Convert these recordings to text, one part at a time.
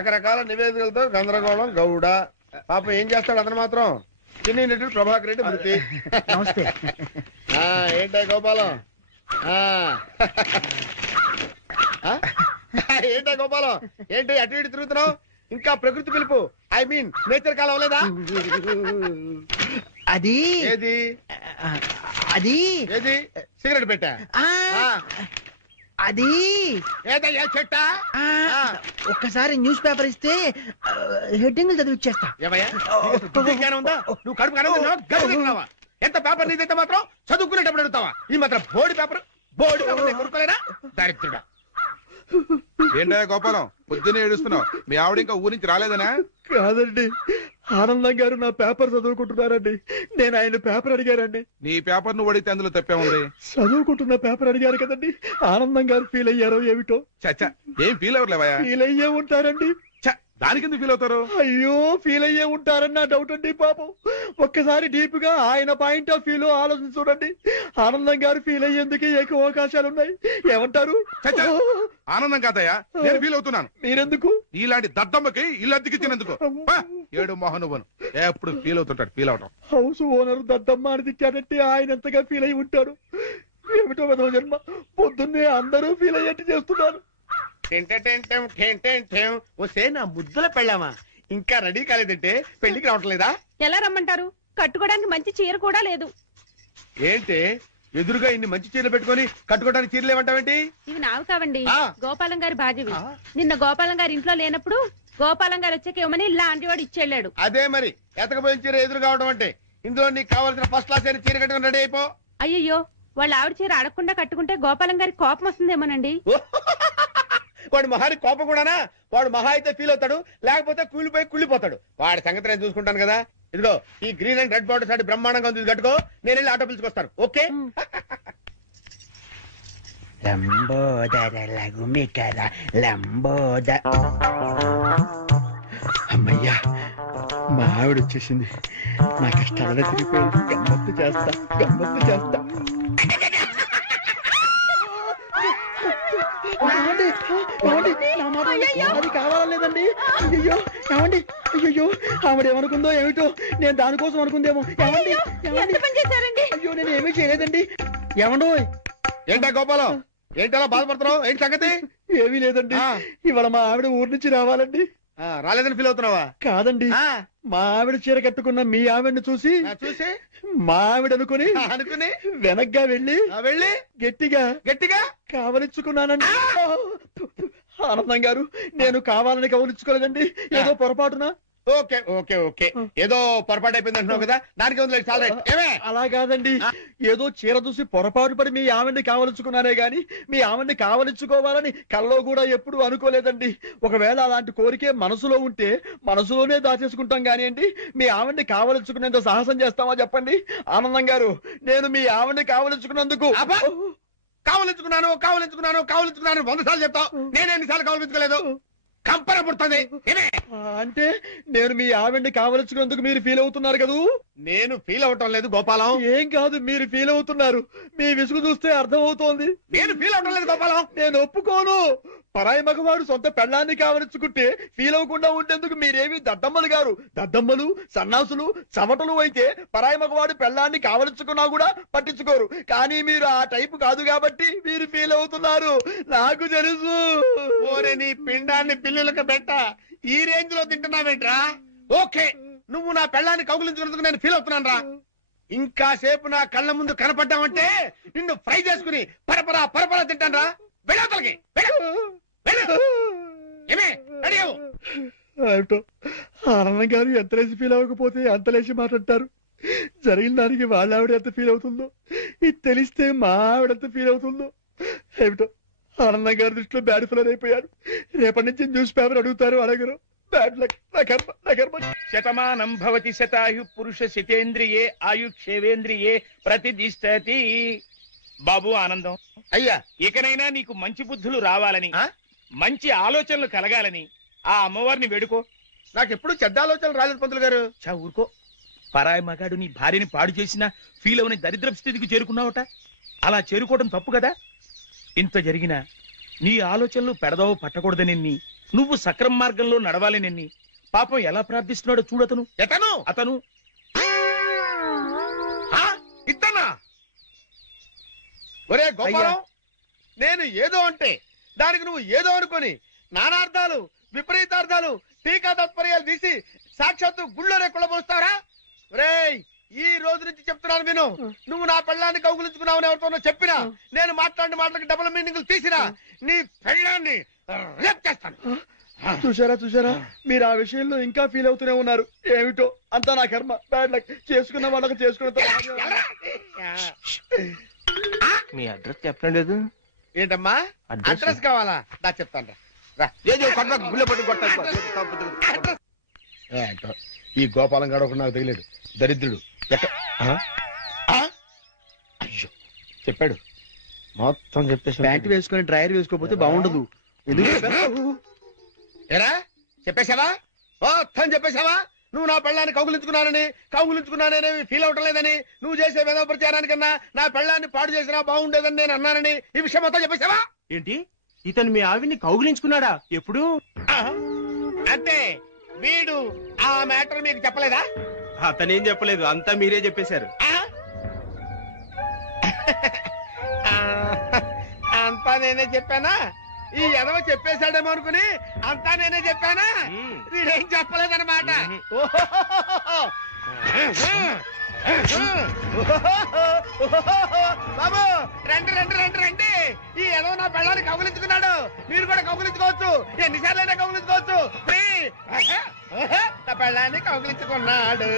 రకరకాల నివేదికలతో గందరగోళం గౌడ. పాపం ఏం చేస్తాడు అతను మాత్రం. చిన్ని నటుడు ప్రభాకర్ రెడ్డి మృతి. నమస్తే. ఏంటా గోపాలం? ఏంటా గోపాలం? ఏంటి అటు ఇటు తిరుగుతున్నావు? ఇంకా ప్రకృతి పిలుపు, ఐ మీన్ నేచర్ కాలం అవ్వలేదా? అది ఏది అది ఏది సిగరెట్ పెట్టా? అది ఏదయ్యా చెట్టా? ఒక్కసారి న్యూస్ పేపర్ ఇస్తే హెడ్డింగ్ చదివి ఇచ్చేస్తా. ఉందా? నువ్వు కడుపు కనుకున్నావా? ఎంత పేపర్ నీదైతే మాత్రం చదువుకునేటప్పుడు అడుగుతావా? ఈ మాత్రం బోర్డు పేపర్ కొనుక్కోలేనా? దరిద్రుడా. ఏంటా గోపాలం పొద్దున్నే ఏడుస్తున్నావు? మీ ఆవిడ ఇంకా ఊరి నుంచి రాలేదనా? కాదండి, ఆనందం గారు నా పేపర్ చదువుకుంటున్నారండి. నేను ఆయన పేపర్ అడిగారండి. నీ పేపర్ నువ్వు అడిగితే అందులో తప్పే ఉంది. చదువుకుంటున్న పేపర్ అడిగారు కదండి. ఆనందం గారు ఫీల్ అయ్యారో ఏమిటో. చచ్చా, ఏం ఫీల్ అవ్వలేవా? ఫీల్ అయ్యే ఉంటారండి. దానికి ఎందుకు ఫీల్ అవుతారు? అయ్యో, ఫీల్ అయ్యే ఉంటారని నా డౌట్ అండి. పాపం ఒక్కసారి డీప్ గా ఆయన పాయింట్ ఆఫ్ వ్యూ ఆలోచించి చూడండి. ఆనందం గారు ఫీల్ అయ్యేందుకు ఎక్కువ అవకాశాలు ఉన్నాయి. ఏమంటారు? ఆనందం కాదయ్యా, నేను ఫీల్ అవుతున్నాను. మీరెందుకు? ఇలాంటి దద్దమ్మకి ఇల్లు అద్దెకిచ్చినందుకు. ఏడు మోహనువను ఎప్పుడు ఫీల్ అవుతుంటాడు. ఫీల్ అవటం. హౌస్ ఓనర్ దద్దమ్మ అని తిట్టాడంటే ఆయన ఎంతగా ఫీల్ అయి ఉంటాడు. ఏమిటో విధవ జన్మ. పొద్దున్నే అందరూ ఫీల్ అయ్యేట్టు చేస్తున్నారు. వస్తే నా ముద్దుల పెళ్ళామా ఇంకా రెడీ కాలేదంటే పెళ్లికి రావట్లేదా? ఎలా రమ్మంటారు? కట్టుకోవడానికి మంచి చీర కూడా లేదు. ఏంటి ఎదురుగా ఇన్ని మంచి చీరలు పెట్టుకొని కట్టుకోవడానికి చీరలు ఏమంటావేంటి? ఇవి నావి కావండి, గోపాలం గారి బాధ్యవి. నిన్న గోపాలం గారి ఇంట్లో లేనప్పుడు గోపాలం గారు వచ్చాక ఇవ్వమని లాంటి వాడు ఇచ్చెళ్ళాడు. అదే మరి ఎతకపోయిన చీర ఎదురు కావడం అంటే. ఇందులో నీకు కావాల్సిన ఫస్ట్ క్లాస్ అయిన చీర కట్టుకుని రెడీ అయిపో. అయ్యయ్యో, వాళ్ళ ఆవిడ చీర అడగకుండా కట్టుకుంటే గోపాలం గారి కోపం వస్తుందేమోనండి. వాడు మహానికి కోపం కూడానా? వాడు మహా అయితే ఫీల్ అవుతాడు, లేకపోతే కూలిపోయి కుళ్ళిపోతాడు. వాడి సంగతి నేను చూసుకుంటాను కదా. ఇదిగో ఈ గ్రీన్ అండ్ రెడ్ బార్డర్ సాటి బ్రహ్మాండంగా ఉంది, కట్టుకో. నేను వెళ్ళి ఆటో పిలుచుకొస్తాను. ఓకే? లంబోదర లఘుమికర లంబోద. అమ్మయ్యా, మా ఆవిడ వచ్చేసింది. నా కష్టాలను తిరిగిపోయింది. గమ్మత్తు చేస్తా, గమ్మత్తు చేస్తా. అది కావాలలేదండి. అయ్యో ఏమండి, అయ్యో ఆవిడ ఏమనుకుందో ఏమిటో. నేను దానికోసం అనుకుందేమో. ఏమండి, అయ్యో నేను ఏమీ చేయలేదండి. ఏమండో? ఏంటా గోపాలం, ఏంటలా బాధపడుతున్నావు? ఏంటి సంగతి? ఏమీ లేదండి. ఇవాళ మా ఆవిడ ఊరి నుంచి రావాలండి. రాలేదని ఫీల్ అవుతున్నావా? కాదండి, మా ఆవిడ చీర కట్టుకున్న మీ ఆవిడని చూసి మా ఆవిడ అనుకుని వెనక్గా వెళ్ళి గట్టిగా గట్టిగా కావలించుకున్నానండి. ఆనందం గారు, నేను కావాలని కవలించుకోలేదండి. ఏదో పొరపాటున. ఓకే ఓకే ఓకే, ఏదో పొరపాటు అయిపోయింది అంటున్నావు కదా, దానికి ఉంది. చాలా అలా కాదండి, ఏదో చీర చూసి పొరపాటు పడి మీ ఆవిడ్ని కావలించుకున్నానే గాని మీ ఆవిడ్ని కావలించుకోవాలని కల్లో కూడా ఎప్పుడు అనుకోలేదండి. ఒకవేళ అలాంటి కోరికే మనసులో ఉంటే మనసులోనే దాచేసుకుంటాం కానివ్వండి. మీ ఆవిడ్ని కావలించుకునేంత సాహసం చేస్తామా చెప్పండి? ఆనందం గారు, నేను మీ ఆవిడ్ని కావలించుకున్నందుకు కావలించుకున్నాను 100 సార్లు చెప్తావు. నేను ఎన్నిసార్లు కావలించుకోలేదు? కంపన పుడుతుంది. అంటే నేను మీ ఆవిడ్ని కావలించుకున్నందుకు మీరు ఫీల్ అవుతున్నారు కదూ? నేను ఫీల్ అవటం లేదు గోపాలం. ఏం కాదు, మీరు ఫీల్ అవుతున్నారు. మీ విసుగు చూస్తే అర్థం అవుతోంది. నేను ఫీల్ అవటం లేదు గోపాలం. నేను ఒప్పుకోను. పరాయి మగవాడు సొంత పెళ్ళాన్ని కావలించుకుంటే ఫీల్ అవ్వకుండా ఉండేందుకు మీరేమి దద్దమ్మలు గారు? దద్దమ్మలు, సన్నాసులు, చవటలు అయితే పరాయి మగవాడు పెళ్ళాన్ని కావలించుకున్నా కూడా పట్టించుకోరు. కానీ మీరు ఆ టైపు కాదు కాబట్టి మీరు ఫీల్ అవుతున్నారు. నాకు తెలుసు. ఓరే నీ పిండాన్ని పిల్లులకు పెట్ట, ఈ రేంజ్ లో తింటున్నావేంట్రా? ఓకే, నువ్వు నా పెళ్ళాన్ని కౌగులించుకున్నందుకు నేను ఫీల్ అవుతున్నాను రా. ఇంకా సేపు నా కళ్ళ ముందు కనపడ్డావంటే నిన్ను ఫ్రై చేసుకుని పరపరా పరపరా తింటాను రా. వెళ్ళవతలకి ఆనందం గారు ఎంత లేచి ఫీల్ అవ్వకపోతే అంత లేచి మాట్లాడతారు. జరిగిన దానికి వాళ్ళ ఆవిడ ఎంత ఫీల్ అవుతుందో, ఇది తెలిస్తే మా ఆవిడ ఎంత ఫీల్ అవుతుందో ఏమిటో. ఆనందం గారి దృష్టిలో బ్యాడ్ ఫీలర్ అయిపోయారు. రేపటి నుంచి న్యూస్ పేపర్ అడుగుతారు, అడగరు. Bad luck. నా కర్మ. శతమానం భవతి శతాయు పురుష శతేంద్రియే ఆయుక్షేవేంద్రియే ప్రతిదిష్టతి. బాబు ఆనందం, అయ్యా, ఇకనైనా నీకు మంచి బుద్ధులు రావాలని, మంచి ఆలోచనలు కలగాలని ఆ అమ్మవారిని వేడుకో. నాకెప్పుడు చెడ్డ ఆలోచనలు రాలేదు పంతులు గారు. ఊరుకో. పరాయి మగాడు నీ భార్యని పాడు చేసినా ఫీల్ అవని దరిద్రపు స్థితికి చేరుకున్నావట. అలా చేరుకోవడం తప్పు కదా. ఇంత జరిగినా నీ ఆలోచనలు పెడదావు పట్టకూడదని నువ్వు సక్రమ మార్గంలో నడవాలి నిన్ని పాపం ఎలా ప్రార్థిస్తున్నాడో చూడతను ఎతను అతను ఇతనా? ఒరే గోపాలం, నేను ఏదో అంటే దానికి నువ్వు ఏదో అనుకొని నానార్థాలు విపరీతార్థాలు టీకా తత్పర్యాలు తీసి సాక్షాత్తు గుళ్ళోనే కుళ్ళబోస్తారా? ఒరేయ్, ఈ రోజు నుంచి చెప్తున్నాను విను. నువ్వు నా పెళ్ళాన్ని కౌగులించుకున్నావు ఎవరితోనో చెప్పినా, నేను మాట్లాడిన మాటలకు డబుల్ మీనింగ్లు తీసినా నీ పెళ్ళాన్ని రేప్ చేస్తాను. చూసారా మీరు ఆ విషయంలో ఇంకా ఫీల్ అవుతూనే ఉన్నారు. ఏమిటో అంతా నా కర్మ, బ్యాడ్ లక్. చేసుకున్న వాళ్ళకి చేసుకున్న మీ అడ్రస్ చెప్పడం లేదు. ఏంటమ్మా అడ్రస్ కావాలా? దా చెప్తాను రా. ఏంటో ఈ గోపాలం గాడు ఒకడు నాకు తగిలేడు, దరిద్రుడు. అయ్యో చెప్పాడు, మొత్తం చెప్పేసి. ప్యాంట్ వేసుకొని డ్రైయర్ వేసుకోకపోతే బాగుండదు. ఏరా చెప్పేశావా? మొత్తం చెప్పేశావా? నువ్వు నా పెళ్ళాన్ని కౌగులించుకున్నానని ఫీల్ అవటం లేదని, నువ్వు చేసే వేద ప్రచారానికన్నా నా పెళ్ళాన్ని పాడు చేసినా బాగుండేదని నేను అన్నానని ఈ విషయం మొత్తం చెప్పేశావా? ఏంటి, ఇతను మీ ఆవిడ్ని కౌగిలించుకున్నాడా? ఎప్పుడు? అంటే వీడు ఆ మ్యాటర్ మీకు చెప్పలేదా? అతనేం చెప్పలేదు, అంతా మీరే చెప్పేశారు. అంతా నేనే చెప్పానా? ఈ ఎదవ చెప్పేశాడేమో అనుకుని అంతా నేనే చెప్పానా? వీడేం చెప్పలేదన్నమాట. బాబు రండి రండి రండి రండి, ఈ ఎదవ నా పెళ్ళాన్ని కౌగిలించుకున్నాడు. మీరు కూడా కౌగిలించుకోవచ్చు, ఎన్నిసార్లైనా కౌగిలించుకోవచ్చు. నా పెళ్ళాన్ని కౌగిలించుకున్నాడు.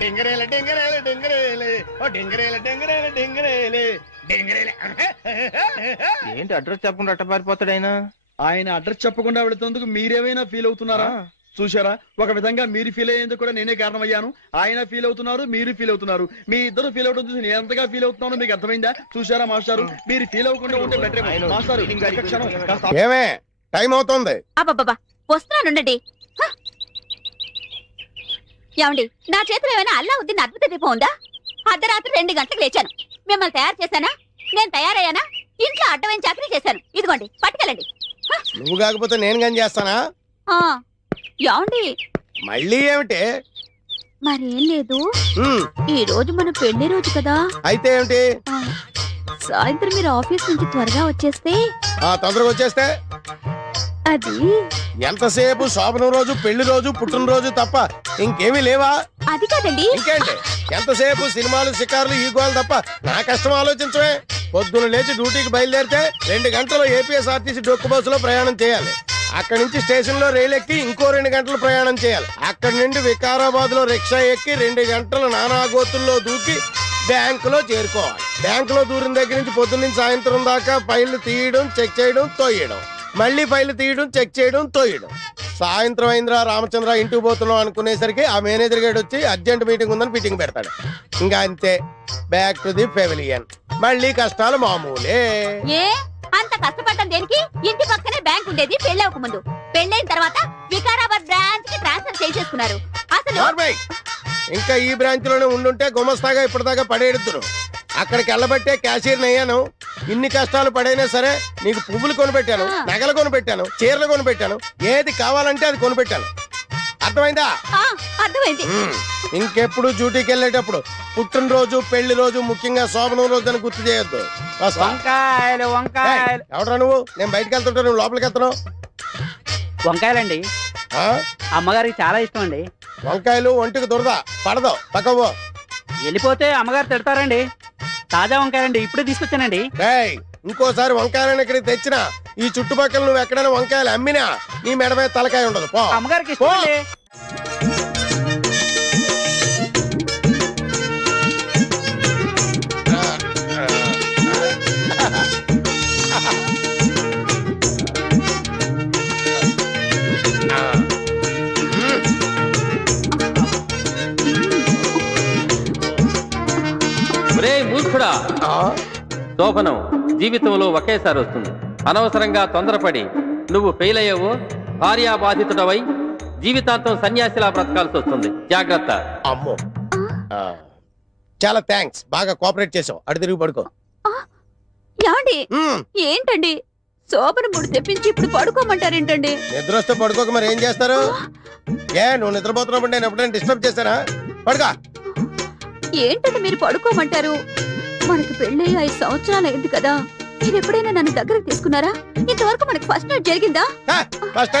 డింగరేలు డింగరేలు డింగరేలు, ఓ డింగరేలు డింగరేలు డింగరేలు డింగరేలు. ఏంటి అడ్రస్ చెప్పకుండా అట్ట పారిపోతాడు ఆయన? ఆయన అడ్రస్ చెప్పకుండా వెళుతున్నందుకు మీరేమైనా ఫీల్ అవుతున్నారా? చూసారా, ఒక విధంగా మీరు ఫీల్ అయ్యేందుకు కూడా నేనే కారణమయ్యాను. ఆయన ఫీల్ అవుతున్నారు, మీరు ఫీల్ అవుతున్నారు. మీ ఇద్దరు ఫీల్ అవడం చూసి నేను ఎంతగా ఫీల్ అవుతున్నానో మీకు అర్థమైందా? చూసారా మాస్టారు, మీరు ఫీల్ అవ్వకుండా ఉంటే బెటర్. మాస్టారు ఒక్క క్షణం, కాస్త ఏమే టైం అవుతుంది. అబ్బబ్బబ్బా, వస్తున్నానుండండి. ఏమండి, నా చేతిలో ఏమైనా అల్లావుద్దీన్ అద్భుత దీపం ఉందా? అర్ధరాత్రి 2 గంటలకు లేచాను. మిమ్మల్ని తయారు చేశానా? నేను తయారయ్యానా? ఇంట్లో అడ్డమైన చాకరీ చేశాను. ఇదిగోండి, పట్టుకెళ్ళండి. నువ్వు కాకపోతే నేను కానీ చేస్తానా? ఏమండి, మళ్ళీ ఏమిటి? మరేం లేదు, ఈ రోజు మన పెళ్లి రోజు కదా. అయితే ఏమిటి? సాయంత్రం మీరు ఆఫీస్ నుంచి త్వరగా వచ్చేస్తే. తొందరగా వచ్చేస్తే అది ఎంతసేపు శోభనం రోజు, పెళ్లి రోజు, పుట్టినరోజు తప్ప ఇంకేమీ లేవా? అది కాదండి. ఇంకేంటి? ఎంతసేపు సినిమాలు, షికార్లు, ఈ గోలు తప్ప నా కష్టం ఆలోచించవే. పొద్దున లేచి డ్యూటీకి బయలుదేరితే 2 గంటలు ఏపీఎస్ఆర్టీసీ డొక్కు బస్సులో ప్రయాణం చేయాలి. అక్కడి నుంచి స్టేషన్ లో రైలు ఎక్కి ఇంకో 2 గంటలు ప్రయాణం చేయాలి. అక్కడి నుండి వికారాబాద్ లో రిక్షా ఎక్కి 2 గంటలు నానాగోతుల్లో దూకి బ్యాంకులో చేరుకోవాలి. బ్యాంకులో దూరిన దగ్గర నుంచి పొద్దున్న నుంచి సాయంత్రం దాకా ఫైళ్లు తీయడం, చెక్ చేయడం, తోయడం, మళ్ళీ ఫైళ్లు తీయడం, చెక్ చేయడం, తోయడం. సాయంత్రం అయిందిరా రామచంద్ర ఇంటికి పోతున్నాం అనుకునేసరికి ఆ మేనేజర్ గారు వచ్చి అర్జెంట్ మీటింగ్ ఉందని మీటింగ్ పెడతాడు. ఇంకా అంతే, బ్యాక్ టు ది పెవిలియన్. మళ్ళీ కష్టాలు మామూలే. ఏ అంత కష్టపడటం దేనికి? ఇంటి పక్కనే బ్యాంక్ ఉండేది పెళ్ళవక ముందు. పెళ్ళైన తర్వాత వికారాబాద్ బ్రాంచ్ కి ట్రాన్స్ఫర్ చేసేసుకున్నారు. అసలు ఇంకా ఈ బ్రాంచ్ లోనే ఉండుంటే గుమస్తాగా ఇప్పటిదాకా పడేడుతురు. అక్కడికి వెళ్ళబట్టే క్యాషియర్ అయ్యాను. ఇన్ని కష్టాలు పడైనా సరే నీకు పువ్వులు కొనిపెట్టాను, నగలు కొనిపెట్టాను, చీరలు కొనిపెట్టాను, ఏది కావాలంటే అది కొనిపెట్టాను. అర్థమైందా? అర్థమైంది. ఇంకెప్పుడు డ్యూటీకి వెళ్ళేటప్పుడు పుట్టినరోజు, పెళ్లి రోజు, ముఖ్యంగా శోభనం రోజు అని గుర్తు చేయొద్దు. వంకాయలు వంకాయలు. ఎవడరా నువ్వు? నేను బయటకు వెళ్తుంటా, నువ్వు లోపలికి వెళ్తున్నావు. వంకాయలండి, అమ్మగారికి చాలా ఇష్టం అండి. వంకాయలు ఒంటికి దురద పడదు, పక్కవో. వెళ్ళిపోతే అమ్మగారు తిడతారండి. తాజా వంకాయలండి, ఇప్పుడే తీసుకొచ్చానండి. ఇంకోసారి వంకాయలను ఇక్కడికి తెచ్చినా, ఈ చుట్టుపక్కల నువ్వు ఎక్కడైనా వంకాయలు అమ్మినా నీ మెడ మీద తలకాయ ఉండదు. పో. అమ్మగారికి ఇష్టం అండి. మూర్ఖుడా, శోభనం జీవితంలో ఒకేసారి వస్తుంది. అనవసరంగా తొందరపడి నువ్వు ఫెయిల్ అయ్యావో భార్యాబాధితుడవై జీవితాంతం సన్యాసిలా బ్రతకాల్సి వస్తుంది. జాగ్రత్త. అమ్మో, చాలా థ్యాంక్స్, బాగా కోఆపరేట్ చేసావు. అటు తిరిగి పడుకో. ఏంటండి శోభన మూడు తెప్పించి ఇప్పుడు పడుకోమంటారేంటండి? నిద్ర వస్తే పడుకోక మరి ఏం చేస్తారు? ఏ నువ్వు నిద్రపోతున్నప్పుడు నేను ఎప్పుడైనా డిస్టర్బ్ చేశానా? పడుకో. ఏంటంటే మీరు పడుకోమంటారు? మనకి పెళ్ళి 5 సంవత్సరాలు అయింది కదా, మీరు ఎప్పుడైనా నన్ను దగ్గరకు తీసుకున్నారా? ఇంతవరకు మనకి ఫస్ట్ నైట్ జరిగిందా? ఫస్ట్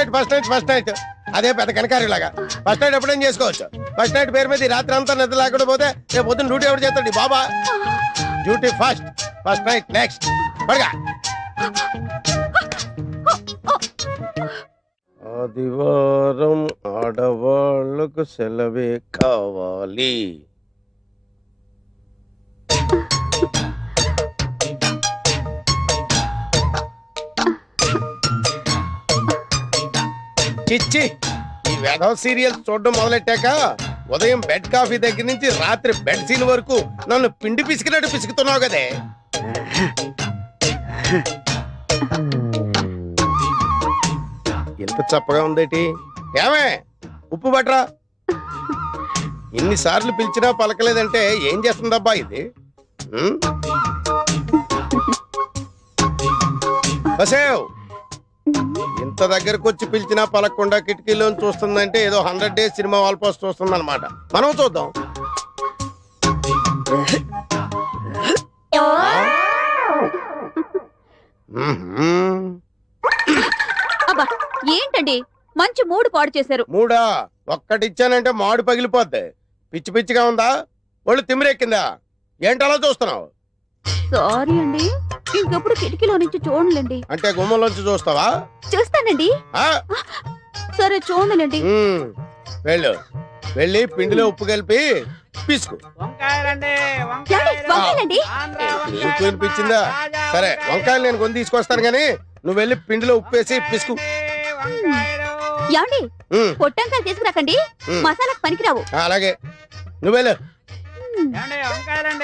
నైట్ అదే పెద్ద కనకారిలాగా. ఫస్ట్ నైట్ ఎప్పుడైనా చేసుకోవచ్చు. ఫస్ట్ నైట్ పేరు మీద ఈ రాత్రి అంతా నిద్ర లేకుండా పోతే రేపు పొద్దున్న డ్యూటీ ఎవరు చేస్తాడు? బాబా డ్యూటీ ఫస్ట్ నైట్ నెక్స్ట్. పడగా. ఆదివారం ఆడవాళ్లకు సెలవే కావాలి. చిచ్చి, ఈ వేధవ సీరియల్స్ చూడడం మొదలెట్టాక ఉదయం బెడ్ కాఫీ దగ్గర నుంచి రాత్రి బెడ్ సీన్ వరకు నన్ను పిండి పిసికినట్టు పిసుకుతున్నావు కదే. ఎంత చప్పగా ఉందేటి? ఏమే ఉప్పు బట్రా. ఇన్నిసార్లు పిలిచినా పలకలేదంటే ఏం చేస్తుందబ్బా ఇది? బసేవ్, ఇంత దగ్గరకు వచ్చి పిలిచినా పలకకుండా కిటికీలో చూస్తుందంటే ఏదో 100 Days సినిమా వాల్ పోస్ట్ చూస్తుంది అనమాట. మనం చూద్దాం. అబ్బా ఏంటండి మంచి మూడు పాడు చేశారు. మూడా? ఒక్కటిచ్చానంటే మాడు పగిలిపోద్ది. పిచ్చి పిచ్చిగా ఉందా? ఒళ్ళు తిమ్మిరెక్కిందా? ఏంటలా చూస్తున్నావు? సారీ అండి, ఇంకెప్పుడు కిటికీలో నుంచి చూడలేండి. అంటే గుమ్మంలోంచి చూస్తావా? చూస్తానండి. సరే చూడలేండి. వెళ్ళి పిండిలో ఉప్పు కలిపి పిసుకు. వినిపించిందా? సరే వంకాయలు నేను కొని తీసుకొస్తాను గానీ నువ్వు వెళ్ళి పిండిలో ఉప్పు వేసి పిసుకు. ఏమండి పొట్టంకాయలు తీసుకురాకండి, మసాలాకు పనికిరావు. అలాగే నువ్వు వెళ్ళు.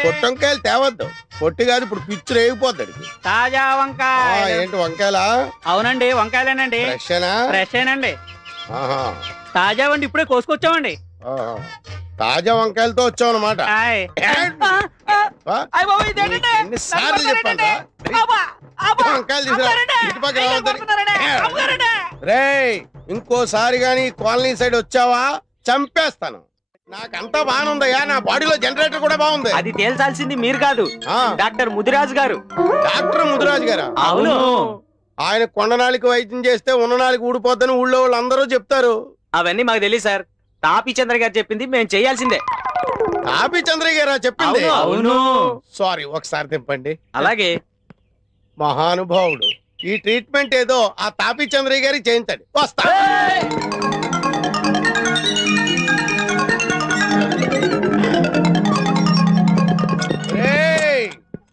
పొట్టంకాయలు తేవద్దు, పొట్టి కాదు ఇప్పుడు పిచ్చు రేగిపోతాడు. తాజా వంకాయ. ఏంటి వంకాయలా? అవునండి వంకాయలేనండి. ఫ్రెషేనండి. తాజా వండి ఇప్పుడే కోసుకొచ్చామండి. తాజా వంకాయలతో వచ్చావు అనమాట. ఎన్నిసార్లు చెప్పండి వంకాయలు తీసుకురా. రేయ్ ఇంకోసారి గాని కాలనీ సైడ్ వచ్చావా చంపేస్తాను. నాకంతా బాగుందయ్యా, నా బాడీలో జనరేటర్ కూడా బాగుంది. అది తేల్చాల్సింది మీరు కాదు, డాక్టర్ ముదిరాజు గారు. డాక్టర్ ముదిరాజు గారా? అవును. ఆయన కొండనాళికి వైద్యం చేస్తే ఉన్ననాళికి ఊడిపోద్దని ఊళ్ళో వాళ్ళు అందరూ చెప్తారు. అవన్నీ మాకు తెలియదు సార్, తాపీ చంద్ర గారు చెప్పింది మేము చేయాల్సిందే. తాపీ చంద్ర గారా చెప్పింది? అవును. సారీ, ఒకసారి తిప్పండి. అలాగే. మహానుభావుడు, ఈ ట్రీట్మెంట్ ఏదో ఆ తాపీ చంద్ర గారికి చేయించండి. వస్తా.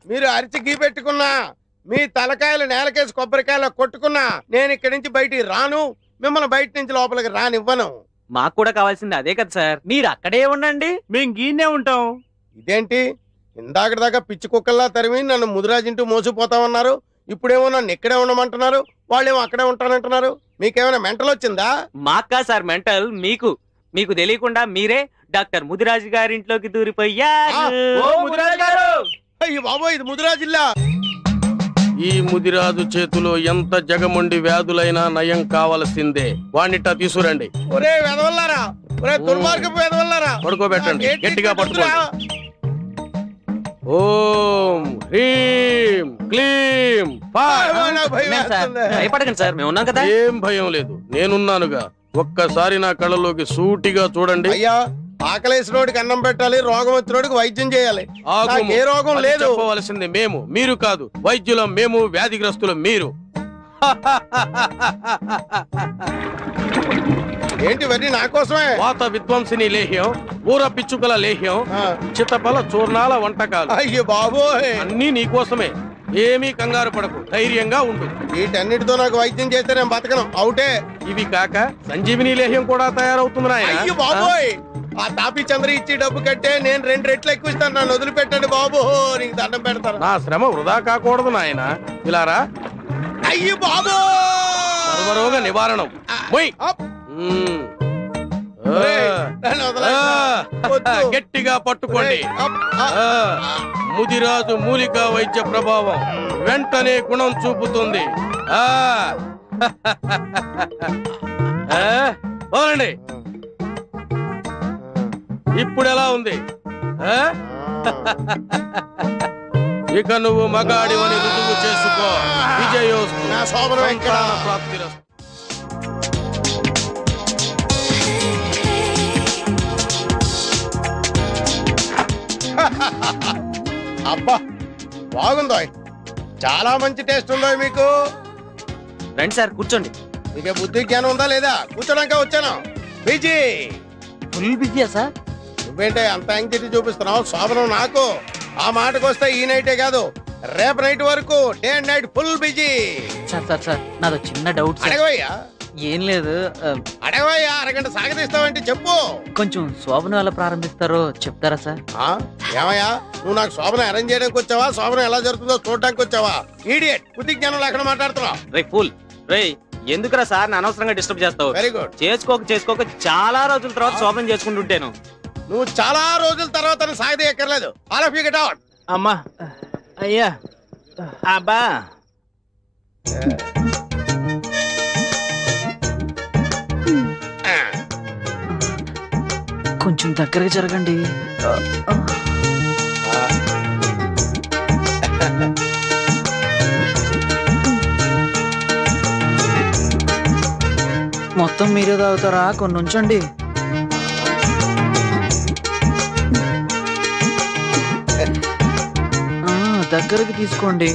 మీరు అరిచి గీ పెట్టుకున్నా, మీ తలకాయలు నేలకేసి కొబ్బరికాయలు కొట్టుకున్నా నేను ఇక్కడి నుంచి బయటికి రాను, మిమ్మల్ని బయట నుంచి లోపలికి రానివ్వను. మాకు కూడా కావాల్సింది అదే కదా సార్, మీరు అక్కడే ఉండండి, మేము గీనే ఉంటాం. ఇదేంటి ఇందాక దాకా పిచ్చి కుక్కల్లా తరిమి నన్ను ముదిరాజింటూ మోసిపోతామన్నారు, ఇప్పుడేమో నన్ను ఇక్కడే ఉండమంటున్నారు, వాళ్ళేమో అక్కడే ఉంటానంటున్నారు. మీకేమైనా మెంటల్ వచ్చిందా? మాకా సార్ మెంటల్, మీకు మీకు తెలియకుండా మీరే డాక్టర్ ముదిరాజు గారి ఇంట్లోకి దూరిపోయారు. అయ్యో బాబో, ఇది ముదిరాజిల్లా. ఈ ముదిరాజు చేతిలో ఎంత జగమండి వ్యాధులైనా నయం కావలసిందే. వాణ్ణిట తీసుకురండి. ఒరే వెదవల్లారా, ఒరే దుర్మార్గపు వెదవల్లారా, పడుకోబెట్టండి, గట్టిగా పట్టుకోండి. ఓం హ్రీం క్లీం. భయపడకండి సార్, మేము ఉన్నాం కదా. ఏం భయం లేదు, నేనున్నానుగా. ఒక్కసారి నా కళ్ళలోకి సూటిగా చూడండి. అయ్యా, ఆకలేసినోడికి అన్నం పెట్టాలి, రోగం వచ్చినోడికి వైద్యం చేయాలి. ఏ రోగం లేదు. చెప్పవలసింది మేము, మీరు కాదు. వైద్యులం మేము, వ్యాధిగ్రస్తులం మీరు. ఏంటి వరి నా కోసమే? వాత విధ్వంసిని లేహ్యం, ఊర పిచ్చుకల లేహ్యం, చిత్తపల చూర్ణాల వంటకాలు. అయ్యో బాబోయ్, అన్నీ నీకోసమే. ఏమీ కంగారు పడకు, ధైర్యంగా ఉండు. వీటన్నిటితో నాకు వైద్యం చేస్తే నేను బతకను, అవుటే. ఇవి కాక సంజీవిని లేహ్యం కూడా తయారవుతుంది నాయనా. అయ్యో బాబోయ్, ఆ తాపీ చంద్ర ఇచ్చి డబ్బు కట్టే నేను 2 రెట్లు ఎక్కువ ఇస్తాను, నన్ను వదిలిపెట్టండి బాబు, నీకు దండం పెడతాను. నా శ్రమ వృధా కాకూడదు నాయన. ఇలారా. అయ్యో బాబు, సర్వరోగ నివారణం. గట్టిగా పట్టుకోండి. ముదిరాజు మూలికా వైద్య ప్రభావం వెంటనే గుణం చూపుతుంది. ఆ. పోనండి. ఇప్పుడు ఎలా ఉంది? ఇక నువ్వు మగాడివని రుజువు చేసుకో. విజయోస్తు. నా శోభనం ఎక్కడ? ప్రాప్తిరస్తు. అబ్బా బాగుందో, చాలా మంచి టేస్ట్ ఉందో మీకు. రండి సార్ కూర్చోండి. మీకే బుద్ధి జ్ఞానం ఉందా లేదా? కూర్చోడానికి వచ్చాను. బిజీ. ఫుల్ బిజీయా సార్? నువ్వేంటే అంత యాంగ్జైటీ చూపిస్తున్నావు? శోభనం నాకు. ఆ మాటకు వస్తే ఈ నైటే కాదు, రేపు నైట్ వరకు day and night full busy. Sir నాదో చిన్న డౌట్ సార్. అడగవయ్యా. ఏం లేదు, అడగవయ్యా. అరగంట సాగదీస్తావంటే చెప్పు. కొంచెం శోభనం ఎలా ప్రారంభిస్తారో చెప్తారా సార్? ఏమయ్యా, నువ్వు నాకు శోభనం అరేంజ్ చేయడానికి వచ్చావా, శోభనం ఎలా జరుగుతుందో చూడడానికి వచ్చావా? ఈడియట్, బుద్ధి జ్ఞానం లేకుండా మాట్లాడుతున్నావు. రే ఫుల్ రే, ఎందుకురా సార్ అనవసరంగా డిస్టర్బ్ చేస్తావు? Very good. చేసుకోక చాలా రోజుల తర్వాత శోభనం చేసుకుంటుంటాను. నువ్వు చాలా రోజుల తర్వాత సాగదీయక్కర్లేదు. All of you get out. అమ్మా అయ్యా అబ్బా. కొంచెం దగ్గరగా జరగండి. మొత్తం మీరే తాగుతారా? కొన్ని ఉంచండి. దగ్గరికి తీసుకోండి.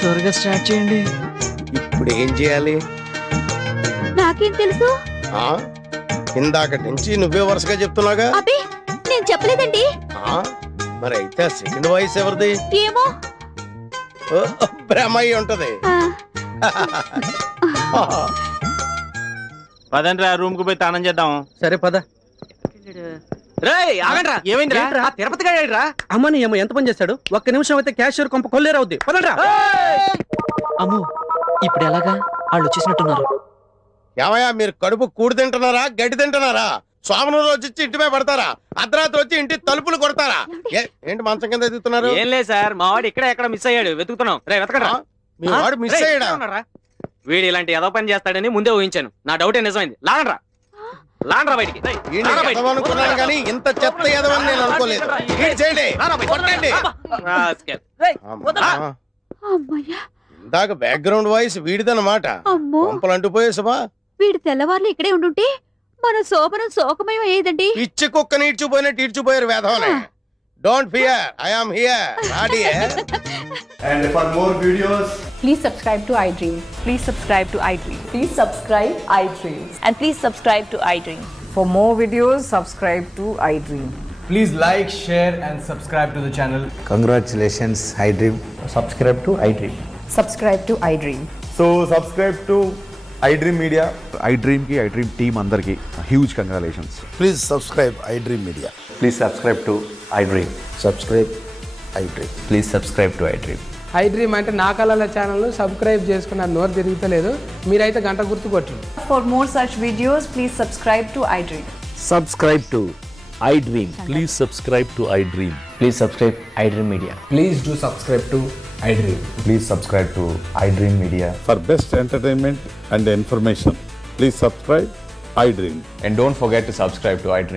త్వరగా స్టార్ట్ చేయండి. ఇప్పుడు ఏం చేయాలి? నాకేం తెలుసు? ఇందాక నుంచి నువ్వే వరుసగా చెప్తున్నాగా. అబ్బే నేను చెప్పలేదండి. మరి అయితే సెకండ్ వాయిస్ ఎవరిది? ఏమో. బ్రహ్మయ్య ఉంటది. పదండ్రా రూమ్ కు పోయి తానం చేద్దాం. సరే పద. ఏమైందిరా? తిరుపతి గారా? అమ్మని ఏమో ఎంత పని చేశాడు? ఒక్క నిమిషం అయితే క్యాషియర్ కొంప కొల్లేరవుద్ది. పదండ్రా. అమ్మో ఇప్పుడు ఎలాగా? వాళ్ళు వచ్చేసినట్టున్నారు. ఏమయ్యా, మీరు కడుపు కూడి తింటున్నారా, గడ్డి తింటున్నారా? సోమనం రోజు వచ్చి ఇంటిపై పడతారా? అర్ధరాత్రి వచ్చి ఇంటి తలుపులు కొడతారా? ఏంటి మంచం కింద ఎదుగుతున్నారు? ఏం లేదు సార్, మా వాడు ఇక్కడ ఎక్కడ మిస్ అయ్యాడు, వెతుకుతున్నాం. రే వెతకడా. మీ వాడు మిస్ అయ్యాడా? వీడు ఇలాంటి ఏదో పని చేస్తాడని ముందే ఊహించాను. నా డౌటే నిజమైంది. లాగండ్రా బయటికి. అనుకున్నాను కానీ ఇంత చెత్త ఎదవని నేను అనుకోలేదు. కొట్టండి. ఇందాక బ్యాక్గ్రౌండ్ వాయిస్ వీడిదన్నమాట. అమ్మో, పంపలు అంటుపోయేసమా? వీడు తెల్లవార్లు ఇక్కడే ఉండుంటే మన శోభనం శోకమయం అయ్యేదండి. పిచ్చి కుక్క ఈడ్చిపోయినట్టు ఈడ్చిపోయారు వేధవనే. Don't fear, I am here. రాడి. And for more videos, Please subscribe to iDream. Please subscribe to iDream. Please subscribe iDream. And please subscribe to iDream. For more videos, subscribe to iDream. please like, share and subscribe to the channel. Congratulations, iDream. Subscribe to iDream. Subscribe to iDream. So subscribe to iDream Media. iDream ki iDream team andarki huge congratulations. Please subscribe iDream Media. Please subscribe to iDream. Subscribe iDream. Please subscribe to iDream. iDream అంటే నా కళల channel subscribe చేసుకున్న నోరు తిరుగుతలేదు. మీరైతే గంట గుర్తు కొట్టండి. For more such videos, please subscribe to iDream. Subscribe to iDream. Please subscribe to iDream. Please subscribe iDream Media. Please do subscribe to iDream. Please subscribe to iDream Media. For best entertainment and information, please subscribe iDream. And don't forget to subscribe to iDream.